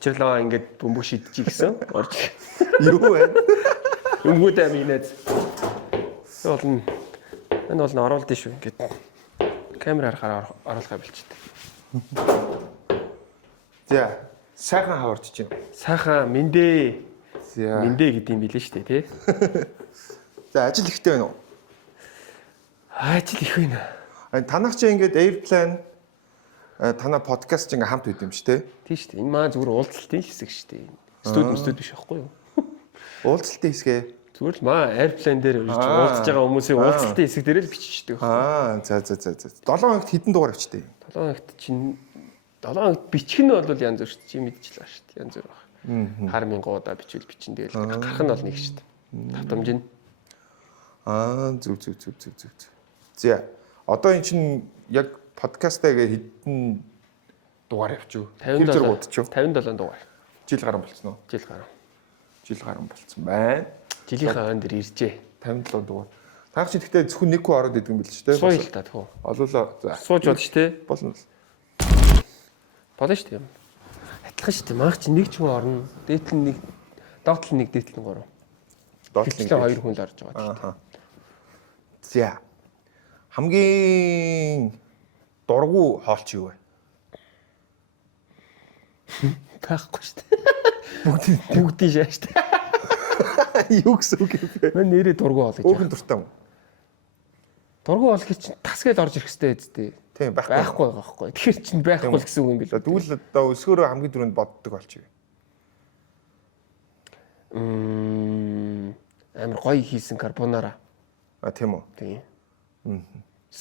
Учирлаа ингээд бөмбөг шидчих гэсэн. Орж. Юу вэ? Өнгөтэй минийз. Энэ бол н оруулд шүү ингээд. Камераар хараа оруулахаа билчихдээ. За, сайхан хаварч чинь. Сайхан мэндэ. За. Мэндэ гэдэг юм билээ шүү дээ, тий. За, ажил ихтэй байна уу? Ажил их байна. Танах чи ингээд Airplane танаа подкаст чинь хамт үйд юм шүү дээ. Тийм шүү дээ. Энэ маа зүгээр уулзалтын хэсэг шүү дээ. Студ биш байхгүй юу? Уулзалтын хэсгээ. Зүгээр л маа Airplane дээр ирж уулзж байгаа хүмүүсийн уулзалтын хэсэг дээр л биччихдэг. За. 7 хоногт хэдэн дугаар авчтай? 7 хоногт чинь 7 хоногт бичих нь бол янз бүр шүү дээ. Чи мэдчихлээ шүү дээ. Янз бүр баг. Хар мянгуудаа бичвэл бичин тэгэл гарах нь бол нэг шүү дээ. Татамж нь. Зүг. За. Одоо эн чинь яг подкастаа хэдэн дугаар явчих вэ? 57 дугаар. Жил гарсан болцсон уу? Жил гарсан. Жил гарсан болцсон байна. Жилийнхаа өн дээр иржээ. 57 дугаар. Таах чи гэхдээ зөвхөн нэг хүү ороод идэг юм бэл ч тийм. Сууя л та тхүү. Олоолаа. За. Сууж болно шүү дээ. Болно. Болно шүү дээ. Адилхан шүү дээ. Маах чи нэг ч хүн орно. Дээтэл нэг, доотлол нэг, дээтэл 3. Доотлол 2 хүн л орж байгаа. За. Хамгийн дургу хоол чи юу вэ? Таахгүй шүү дээ. Бүгдийн шааш шүү дээ. Юу гэсэн үг юм бэ? Мань нэрээ дургу хоол гэж. Өөхөн дуртай юм. Дургу хоол гэж чинь тасгээл орж ирэх хэрэгтэй үстэй. Тийм байхгүй байгаа байхгүй. Тэгэхээр чинь байхгүй л гэсэн үг юм бэл. Тэгвэл одоо өсгөрөө хамгийн түрүүнд боддог болчих. Амар гоё хийсэн карбонара. Тийм үү? Тийм.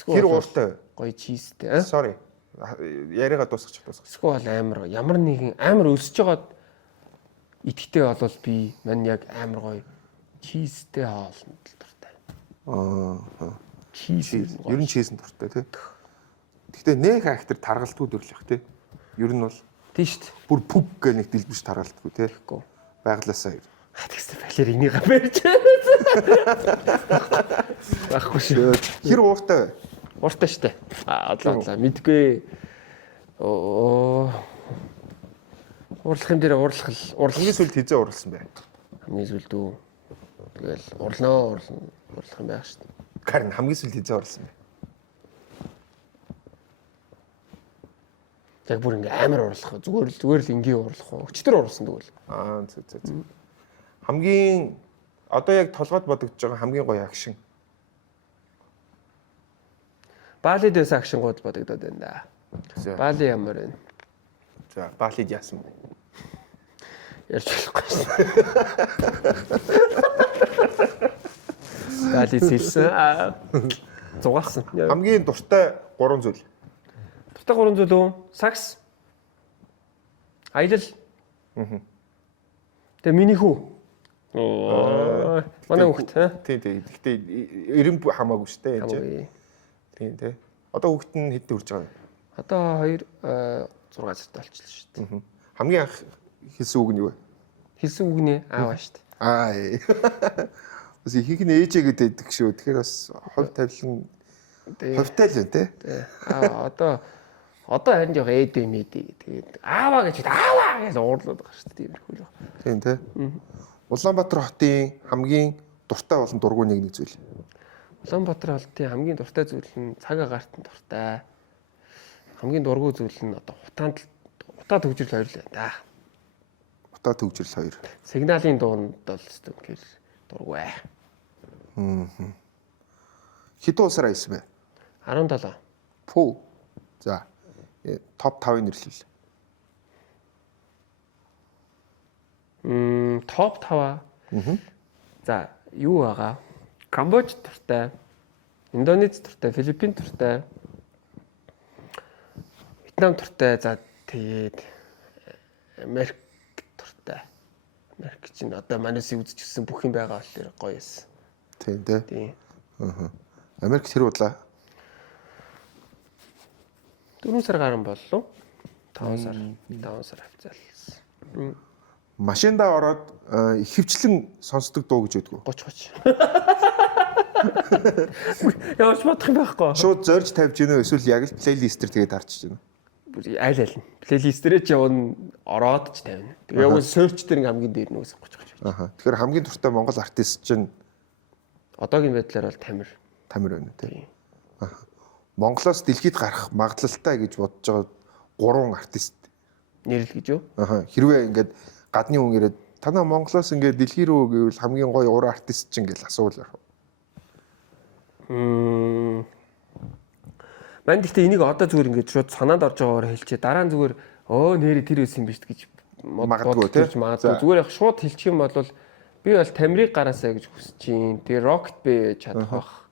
Тэр ууртай. Гоё чизтэй. Sorry. Яриага дуусгачих. Эсвэл амар ямар нэгэн амар өсөж байгаад итгэвтэй болвол би мань яг амар гоё чизтэй хоолнд дуртай. Чиз. Ер нь чизэн дуртай тий. Гэхдээ нэг актер таргалтгүй дөрлөх тий. Ер нь бол тийм шүү дээ. бүр пүг гэх нэг дэлбэж таргалтгүй тий. Тэгэхгүй. Байглаасаа. Тэгсэн балер энийг барьж. Баггүй шүү. Хэр ууртай вэ? Ууртай штэ. Одоо мэдгүй. Уурлах юм дээр уурлах. Хамгийн сүүлд хизээ уурлсан бэ? Хамгийн сүүлд үү. Тэгэл уурлах юм байх штэ. Харин хамгийн сүүлд хизээ уурлсан бэ? Яг бүр ингээм амар уурлах. Зүгээр л ингийн уурлах. Өчтөр уурлсан тэгвэл. Зөө. Хамгийн одоо яг толгойд бодогдож байгаа хамгийн гоё акшн. Балид дэс акшнгууд бодогдоод байна да. Бали ямар вэ? За, балид яасан бэ? Ярьж болохгүй шээ. Балид хэлсэн. Зугаалсан. Хамгийн дуртай 3 зүйл. Дуртай 3 зүйл үү? Сакс. Аялал. Тэгээ миний хүү. Манай хүүхд Тийм. Гэхдээ 90 хамаагүй шүү дээ энэ. Тийм тий. Одоо хүүхд нь хэдэн хүрч байгаа вэ? Одоо 6 сартай болчихлоо шүү дээ. Хамгийн анх хэлсэн үг нь юу вэ? Хэлсэн үг нь ааваа шүү дээ. Бас ихийг нь ээжээ гэдэг шүү. Тэгэхээр бас хувь тавилан хувьтай л байна тий. Одоо харин жоох ээдээ мэдээ. Тэгээд ааваа гэж ааваа гэж уурлаад байгаа шүү дээ. Тиймэрхүү л. Тийм тий. Улаанбаатар хотын хамгийн дуртай болон дургүй нэг зүйл. Улаанбаатар хотын хамгийн дуртай зүйл нь цаг агаарт нь дуртай. Хамгийн дургүй зүйл нь одоо утаа төгжрөл 2 л байна да. Утаа төгжрөл 2. Сигналын дуунд бол үнэхээр дургүй. Хэдэн улсаар аялсан бэ? 17. Пүү. За. Топ 5-ыг нэрлэв. Топ 5. За, юу байгаа? Камбож дуртай. Индонез дуртай, Филиппин дуртай. Вьетнам дуртай. За, тэгээд Америк дуртай. Америк чинь одоо манайс үзэж гисэн бүх юм байгаа болохоор гоё эс. Тийм дээ. Тийм. Америк тэр удлаа. 4 сар гарсан боллоо. 5 сар хавцаалсан. Машиндаа ороод ихэвчлэн сонсдог дуу гэж үүдгүй. 30. Яаш бодох юм байхгүй. Шууд зорж тавьж гинөө эсвэл яг л плейлистэр тэгээд харчиж гинөө. аль аль нь плейлист дээр ч явна ороод ч тавина. Тэгээ яг search дээр ингээм хамгийн дээр нөөс гоч. Аха. Тэгэхээр хамгийн дуртай Монгол артист чинь одоогийн байдлаар бол Тамир байна тий. Аха. Монголоос дэлхийд гарах магадлалтай гэж бодож байгаа 3 артист нэрлэл гэж юу? Аха. Хэрвээ ингээд гадны хүн ирээд танаа Монголоос ингээд дэлхий рүү гэвэл хамгийн гоё уран артист чинь гэж асуул яах вэ? Манд гэхдээ энийг одоо зүгээр ингээд шууд санаанд орж байгаагаар хэлчихээ. Дараа нь зүгээр нэрээ тэр байсан юм биш гэж магадгүй тий. Зүгээр яг шууд хэлчих юм бол би бол Тамирыг гараасаа гэж хүсэж чинь. Тэгээ Rocket B чадах бах.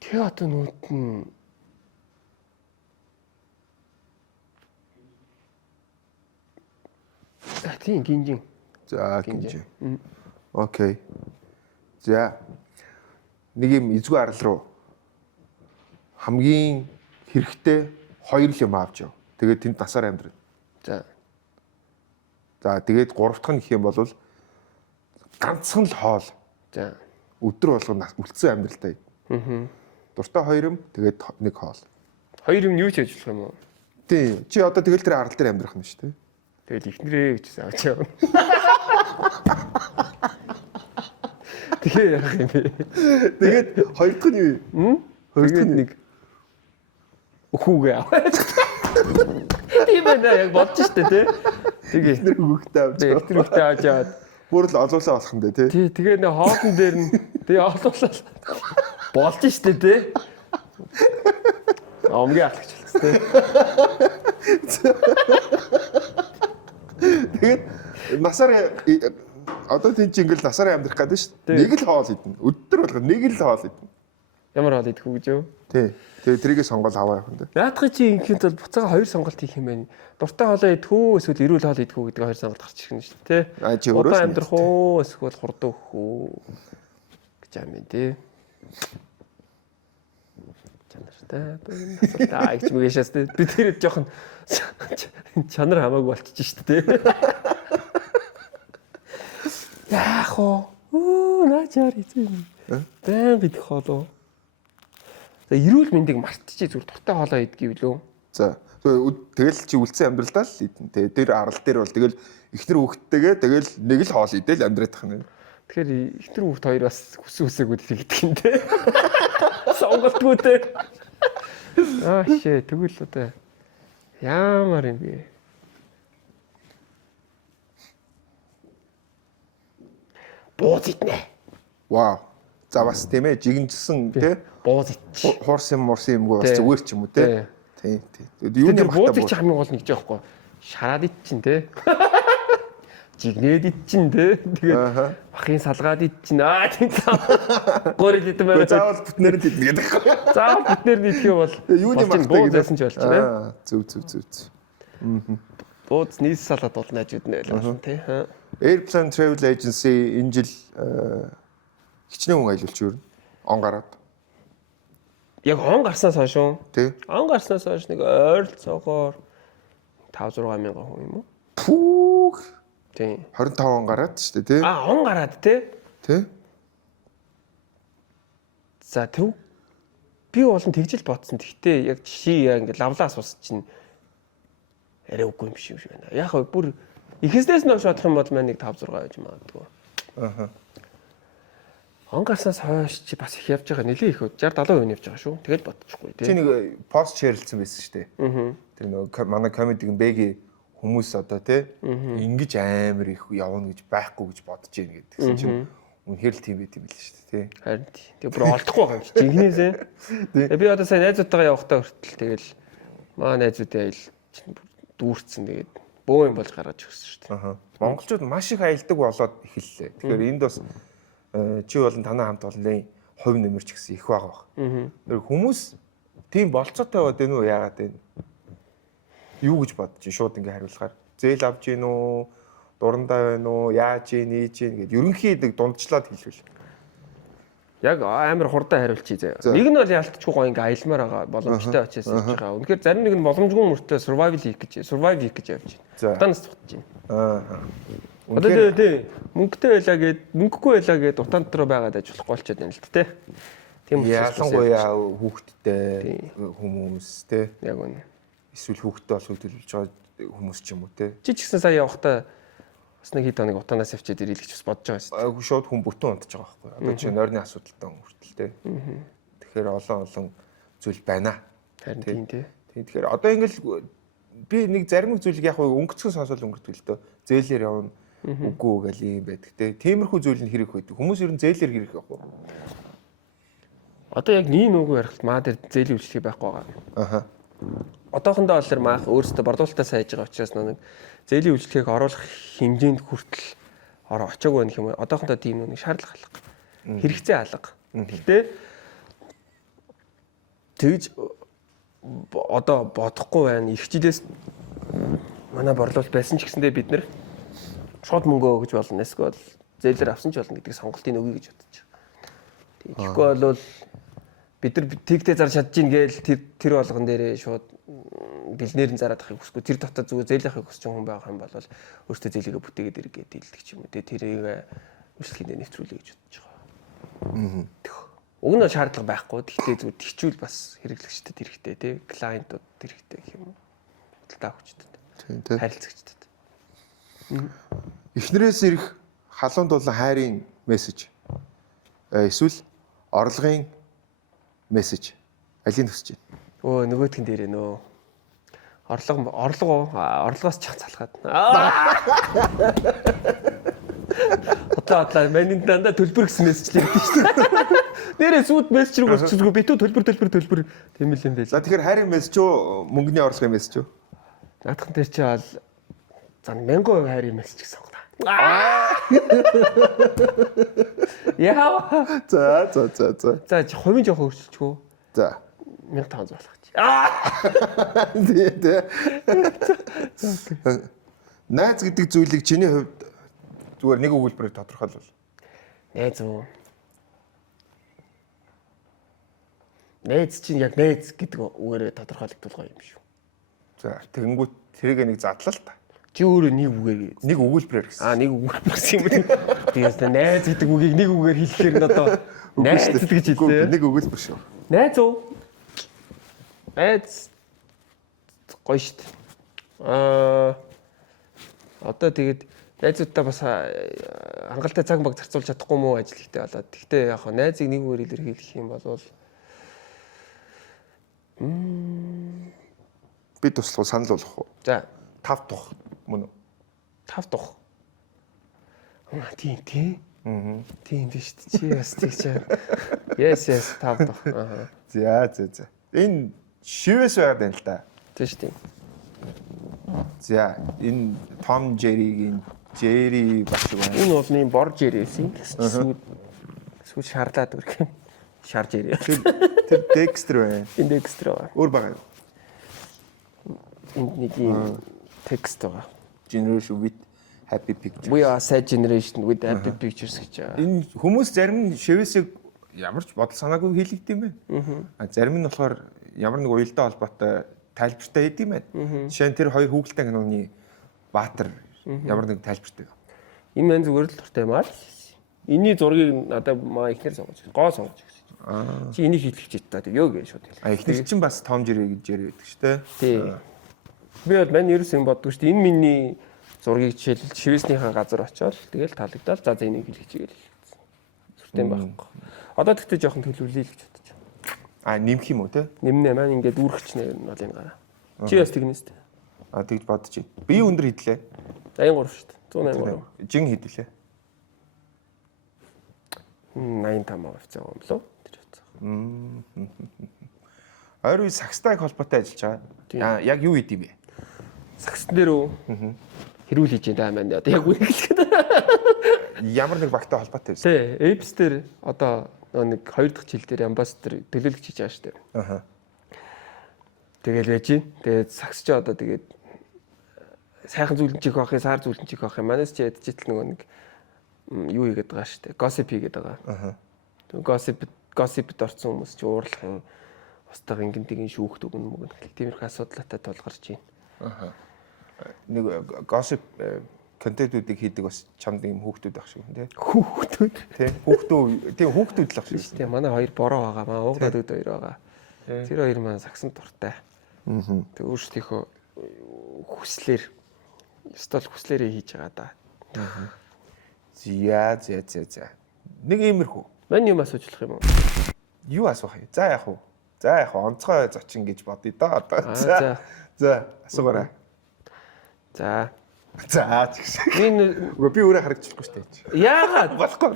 Тэгээ одоо нүүд нь тийм гинжин. За гинжин. Окей. За нэг юм эзгүй арал руу хамгийн хэрэгтэй 2 юм авч яв. Тэгээд тэнд насаар амьдрал. За. За тэгээд 3 дахь нь гэх юм бол ганцхан л хоол. За. Өдөр болгон үлдсэн амьдралтай. Дуртай 2 юм, тэгээд 1 хоол. 2 юм юу ч хийж болох юм уу? Тий. Чи одоо тэгэл тэр арал дээр амьдрах нь шүү дээ. Тэгэл ихнэрээ гэж авч явна. Тэгээ яах юм бэ? Тэгээд 2 дахь нь юу? 2 дахь нь 1 хүүгээ аваад. Тийм байна яг бодож штэ тий. Тэгээ ихнэр хүүхдээ авч. ихнэр хүүхдээ авч яваад бүр л олуулаа болох юм дээ тий. Тий тэгээ нэг хоолн дээр нь тэгээ олуулаа болж штэ тий. Омгийн ахлагч болсон тий. Тэгээд насаар одоо тийм чи ингээл насаар амьдрах гэдэг шүү дээ. Нэг л хоол идэнэ. Өдөр болгоо нэг л хоол идэнэ. Ямар хоол идэх үү гэж юу? Тий. Тэгээ трийгээ сонгол аваа явах юм дээ. Яатах чи ингэхэд бол буцаага 2 сонголт хийх юм байна. Дуртай хоолоо идэх үү эсвэл эрүүл хоол идэх үү гэдэг 2 сонголт гарч ирэх нь шүү дээ. А чи өөрөө амьдрах уу эсвэл хурдан өгөх үү гэж юм байна тий. Чанартай. Аа их мэгшээс тий. Би тэр жоохон чанар хамаагүй болчихж шүү дээ. Яах вэ? Наачаар эзэн. Баян идэх хоолоо. За эрүүл мэндийг мартчих зүгээр дуртай хоолоо идэх гэвэл үү? За тэгэл чи үлдсэн амьдралдаа л идэн. Тэгээ тэр арал дээр бол тэгэл ихнэр хүүхдтэйгээ тэгэл нэг л хоол идэл амьдрах юм. Тэгэхээр ихнэр хүүхд хоёр бас хүсээгүй тэр идэх юм те. Сонголтгүй те. Шээ тэгвэл одоо ямар юм бэ? Бууз иднэ. Вау. За бас тийм ээ жигэнжсэн тий бууз ич. Хорс юм юмгүй бас зүгээр ч юм уу тий. Тий. Юуны бууз ич хамгийн гол нэг ч яахгүй. Шараад иччин тий. Жигнээд иччин тий. Тэгээд бахын салгаад иччин. Тийм. Гөрөл идэм байна. Заавал бүтнээр нь идэх гэдэг. Заавал бүтнээр нь идэх бол юуны бууз байсан ч болж байна. Зүг. Бууз нийс салаад болно гэж үднэ байлаа тий. Airplane Travel Agency энэ жил хичнээн хүн ажилуулж юу? Он гараад. Яг он гарснаас хойш шүү. Тий. Он гарснаас хойш нэг ойролцоогоор 5-6 мянган хүн юм уу? Пүүх. Тий. 25 он гараад шүү дээ тий. Он гараад тий. Тий. За төв би болон тэгжил бодсон. Гэхдээ яг жишээ яа ингээд лавлаас ус чинь арай үгүй юм шиг байна. Яг хөө бүр ихэснээс нь бодох юм бол маань нэг 5-6 байж магадгүй. Аха. Он гарснаас хойш чи бас их явж байгаа нэлээ их 60-70% явж байгаа шүү. Тэгэл бодчихгүй тий. Чи нэг пост шеэрлсэн байсан шүү дээ. Тэр нөгөө манай комедигийн бэги хүмүүс одоо тий ингэж амар их явна гэж байхгүй гэж бодож байна гэдгсэн чинь үнэхээр л тийм байт юм билээ шүү дээ тий. Харин тий. Бүр олдохгүй байгаа юм чи. Жигнэсээ. Би одоо сайн найзуудтайгаа явахдаа хүртэл тэгэл маа найзуудын айл дүүрцэн тэгээд бөө юм болж гаргаж өгсөн шүү дээ. Аха. Монголчууд маш их аялдаг болоод эхэллээ. Тэгэхээр энд бас чи болон танаа хамт олон хувь нэмэрч гэсэн их байгаа баг. Тэр хүмүүс тийм болцоотой байд энэ үү яагаад вэ? Юу гэж бодож шууд ингэ хариулахаар зээл авч гин үү, дурандаа байна уу, яаж ийн, ийж ийн гэд ерөнхийдөө дундчлаад хэлвэл. Яг амар хурдан хариулчих заяа. Нэг нь бол ялтчгүй гоо ингээ аялмаар байгаа боломжтой очиас ирж байгаа. Үнэхээр зарим нэг нь боломжгүй мөртөө survive хийх гэж явж байна. Утаанаас цухтаж байна. Одоо тий мөнгөтэй байлаа гэд мөнгөгүй байлаа гэд утаан дотроо байгаад ажиллахгүй болчиход байна л дээ. Тийм учраас ялангуяа хүүхдтэй хүмүүс те яг үнэ. эсвэл хүүхдтэй бол төлөвлөж байгаа хүмүүс ч юм уу те. Чи ч гэсэн сая явахдаа бас нэг хэд хоног утаанаас авчиад ирэх гэж бас бодож байгаа шүү дээ. Шууд хүн бүтэн унтж байгаа байхгүй. Одоо чинь нойрны асуудалтай хүртэл те. Тэгэхээр олон зүйл байна. Харин тийм тий. Тэгэхээр одоо ингээл би нэг зарим зүйлийг яг өнгөцгөн сонсоод өнгөрдөг л дөө. Зээлээр явна. Үгүй гэл юм байдаг те. Тиймэрхүү зүйл нь хэрэг байдаг. Хүмүүс ер нь зээлээр хэрэг явах уу? Одоо яг нэг нүгөө ярихад маа дээр зээлийн үйлчлэг байхгүй байгаа. Аха. Одоохондоо бол маах өөрөөсөө борлуулалтаа сайж байгаа учраас нэг зээлийн үйлчлэгийг оруулах хэмжээнд хүртэл очоогүй байх юм. Одоохондоо тийм нэг шаардлага алга. Хэрэгцээ алга. Гэхдээ тэгж одоо бодохгүй байна. Их жилээс манай борлуулалт байсан ч гэсэндээ бид нэр шууд мөнгө өгж болно. Эсвэл зээлээр авсан ч болно гэдгийг сонголтын өгье гэж бодож байгаа. Тэгэхгүй бол бид нар тэгтээ зар чадж гин гээл тэр болгон дээрээ шууд бэлнээр нь зараад ахыг хүсгүй. Тэр дотор зүгээр зээлийнхийг хүсч хүн байгаа юм бол өөртөө зээлийгээ бүтээгээд иргээд дийлдэг ч юм уу. Тэрийг үйлчлэгэнд нэвтрүүлээ гэж бодож байгаа. Уг нь шаардлага байхгүй. Гэхдээ зүгээр тэгчүүл бас хэрэглэгчдэд хэрэгтэй тий. Клиентууд хэрэгтэй гэх юм уу. Худалдаа авчдад. Тийм тий. Харилцагчдад. Эхнэрээс ирэх халуун дулаан хайрын мессеж. Эсвэл орлогын мессеж. Алийг төсөж байна? Өө нөгөөдгөн дээрээ нөө. Орлогоос ч залхаад. Хотлоо миний дандаа төлбөр гэсэн мессежлэр өгдөө шүү дээ. Нэрээ сүйд мессеж рүү өчсөжгүй битүү төлбөр тийм л юм байл. За тэгэхээр хайрын мессеж үү мөнгөний орлогын мессеж үү? Наадхан дээр чи бол за 1000% хайрын мессеж гэсэн үг та. Яа. За. За чи хувийн жоох өөрчилчихөө. За. 1500 болох чи. Тий. Найз гэдэг зүйлийг чиний хувьд зүгээр нэг өгүүлбэрээр тодорхойлвол. Найз уу. Найз чинь яг найз гэдэг үгээрээ тодорхойлогдуулгаа юм шүү. За тэгэнгүүт тэрийг нэг задлаа л та. Чи өөрөө нэг үгээр Нэг өгүүлбэрээр гэсэн. нэг үгээр гэсэн юм. Тэгээс найз гэдэг үгийг нэг үгээр хэлэхээр нь одоо найз гэж хэлээ. Нэг өгүүлбэр шүү. Найз уу? Найз гоё шүү дээ. Одоо тэгээд найзуудтай бас хангалттай цаг баг зарцуулж чадахгүй мó ажил ихтэй болоод. Гэхдээ яг хоо найзыг нэг үгээр илэрхийлэх юм бол Би туслах уу, санал болгох уу? за 5 тух мөн үү? 5 дух. Тийм. Тийм биш чи бас тийч. Yes 5 дух. За. Энэ шивээс байгаад байна л да. Тийм шүү дээ. За энэ Том Жеригийн Жери багш байна. Энэ бол нэг бор жирээсэн. Сүү шаарлаад үрэх юм. Шар жирээ. Тэр Dexter байна. Энэ экстра. Өөр байгаа юу? Энд нэг юм текст байгаа. Generation with happy picture. We are sad generation with happy pictures гэж байгаа. Энэ хүмүүс зарим нь шивээсээ ямар ч бодол санаагүй хийлэгдэв юм байна. Зарим нь болохоор ямар нэг уялдаа холбоотой тайлбартай хийд юм байна. Жишээ нь тэр хоёр хүүхэлтэй киноны Баатар ямар нэг тайлбартай. Энэ мэн зүгээр л дуртай юм аа. Энийний зургийг надад маа ихнэр сонгож. Гоо сонгож гэсэн. Чи энийг хийлгэж чийт та ёо гэж шууд хэлсэн. Эхнэр чинь бас Том Жери гэж яриад байдаг шүү дээ. Тий. Би бол мань ерөөс юм боддог шүү дээ. Энэ миний зургийг жишээлбэл шивэснийхээ газар очиод тэгэл таалагдал за энийг хэлэх чигээл хэлсэн. Зүртэй байхгүй. Одоо тэгтээ жоохон төлөвлөе л гэж бодож байна. Нэмэх юм уу те? Нэмнэ маань ингээд үүрэгч нэр нь бол энэ гараа. Чи бас тэгнэс тээ. Тэгж бодож байна. Би өндөр хэдлээ. 83 шүү дээ. 183. Жин хэдлээ. 85% цаг юм лөө. Тэр хэвцээ. Ойр үе сакстайг холбоотой ажиллаж байгаа. Яг юу хийд юм бэ? Сакстан дээр үү? Хэрүүл хийж байгаа маань одоо яг үргэлжлэхэд. Ямар нэг багтай холбоотой байсан. Тий, Apps дээр одоо нэг 2 дахь жил дээр амбассадор төлөөлөгч хийж байгаа шүү дээ. Тэгэл байж гин. Тэгээд сакс ч одоо тэгээд сайхан зүйлэнчиг авахын, сар зүйлэнчиг авахын манайс ч ядчихл нөгөө нэг юу хийгээд байгаа шүү дээ. Gossip хийгээд байгаа. Gossip-д орсон хүмүүс ч уурлахын устгах ингэн тэгин шүүхт өгнө мөгн. Тиймэрхүү асуудалтай тулгарч байна. Нэг gossip контентуудыг хийдэг бас чамд юм хүүхдүүд байх шиг тий. Хүүхдүүд. Тий. Хүүхдүүд л ах шиг. Тийм манай хоёр бороо байгаа маа. Уугдад үүд хоёр байгаа. Тэр хоёр маань сагсан дуртай. Тэг өөрсдийнхөө хүслээр хүслээрээ хийж байгаа да. За. Нэг иймэрхүү. Мань юм асуучлах юм уу? Юу асуух юм? За яах вэ? Онцгой зочин гэж бодъё да одоо. За, асуугаарай. За. Тэгш. Үгүй Би өөрөө харагдчихгүй шүү дээ. яагаад? Болохгүй.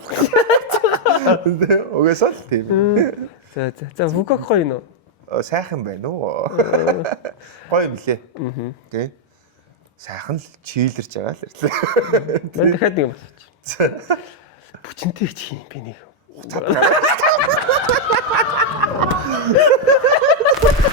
Угаасаа л тийм. За Фукуок гоё нөө. Сайхан байна уу? Гоё юм лээ. Тэ. Сайхан л чийлэрч байгаа л ирлээ. Мань дахиад нэг юм асууч. Бүчинтэй чи би нэг.